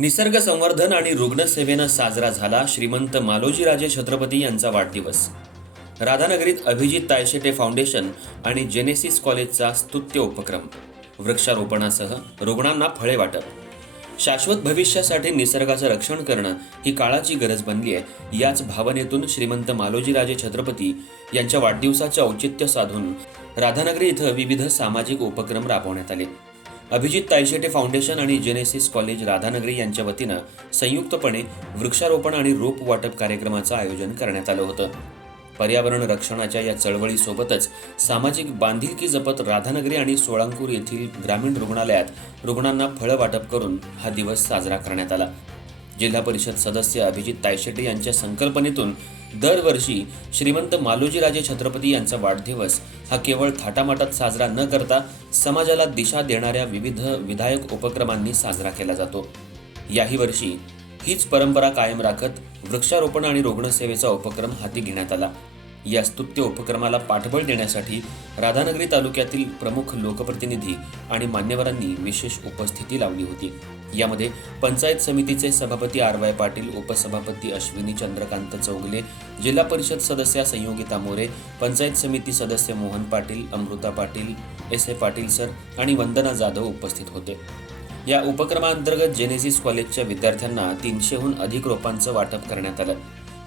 निसर्ग संवर्धन आणि रुग्णसेवेनं साजरा झाला श्रीमंत मालोजीराजे छत्रपती यांचा वाढदिवस. राधानगरीत अभिजित तायशेटे फाउंडेशन आणि जेनेसिस कॉलेजचा स्तुत्य उपक्रम. वृक्षारोपणासह रुग्णांना फळे वाटप. शाश्वत भविष्यासाठी निसर्गाचं रक्षण करणं ही काळाची गरज बनली आहे. याच भावनेतून श्रीमंत मालोजीराजे छत्रपती यांच्या वाढदिवसाचे औचित्य साधून राधानगरी इथं विविध सामाजिक उपक्रम राबवण्यात आले. अभिजित तायशेटे फाउंडेशन आणि जेनेसिस कॉलेज राधानगरी यांच्या वतीनं संयुक्तपणे वृक्षारोपण आणि रोप वाटप कार्यक्रमाचं आयोजन करण्यात आलं होतं. पर्यावरण रक्षणाच्या या चळवळीसोबतच सामाजिक बांधिलकी जपत राधानगरी आणि सोळांकूर येथील ग्रामीण रुग्णालयात रुग्णांना फळं वाटप करून हा दिवस साजरा करण्यात आला. जिल्हा परिषद सदस्य अभिजित तायशेटे यांच्या संकल्पनेतून दरवर्षी श्रीमंत मालोजीराजे छत्रपती यांचा वाढदिवस हा केवळ थाटामाटात साजरा न करता समाजाला दिशा देणाऱ्या विविध विधायक उपक्रमांनी साजरा केला जातो. याही वर्षी हीच परंपरा कायम राखत वृक्षारोपण आणि रुग्णसेवेचा उपक्रम हाती घेण्यात आला. या स्तुत्य उपक्रमाला पाठबळ देण्यासाठी राधानगरी तालुक्यातील प्रमुख लोकप्रतिनिधी आणि मान्यवरांनी विशेष उपस्थिती लावली होती. यामध्ये पंचायत समितीचे सभापती आर.वाय. पाटील, उपसभापती अश्विनी चंद्रकांत चौगले, जिल्हा परिषद सदस्या संयोगिता मोरे, पंचायत समिती सदस्य मोहन पाटील, अमृता पाटील, एस.ए. पाटील सर आणि वंदना जाधव उपस्थित होते. या उपक्रमांतर्गत जेनेसिस कॉलेजच्या विद्यार्थ्यांना 300हून अधिक रोपांचं वाटप करण्यात आलं.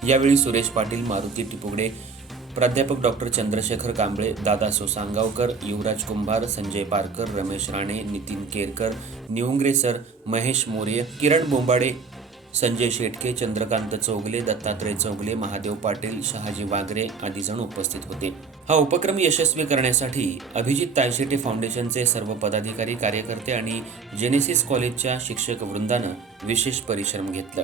यावेळी सुरेश पाटील, मारुती टिपुगडे, प्राध्यापक डॉक्टर चंद्रशेखर कांबळे, दादा सोसांगावकर, युवराज कुंभार, संजय पारकर, रमेश राणे, नितीन केरकर, निउंग्रे सर, महेश मोरे, किरण बोंबाडे, संजय शेटके, चंद्रकांत चौगले, दत्तात्रय चौगले, महादेव पाटील, शहाजी वागरे आदी जण उपस्थित होते. हा उपक्रम यशस्वी करण्यासाठी अभिजित तायशेटे फाउंडेशनचे सर्व पदाधिकारी, कार्यकर्ते आणि जेनेसिस कॉलेजच्या शिक्षक वृंदानं विशेष परिश्रम घेतला.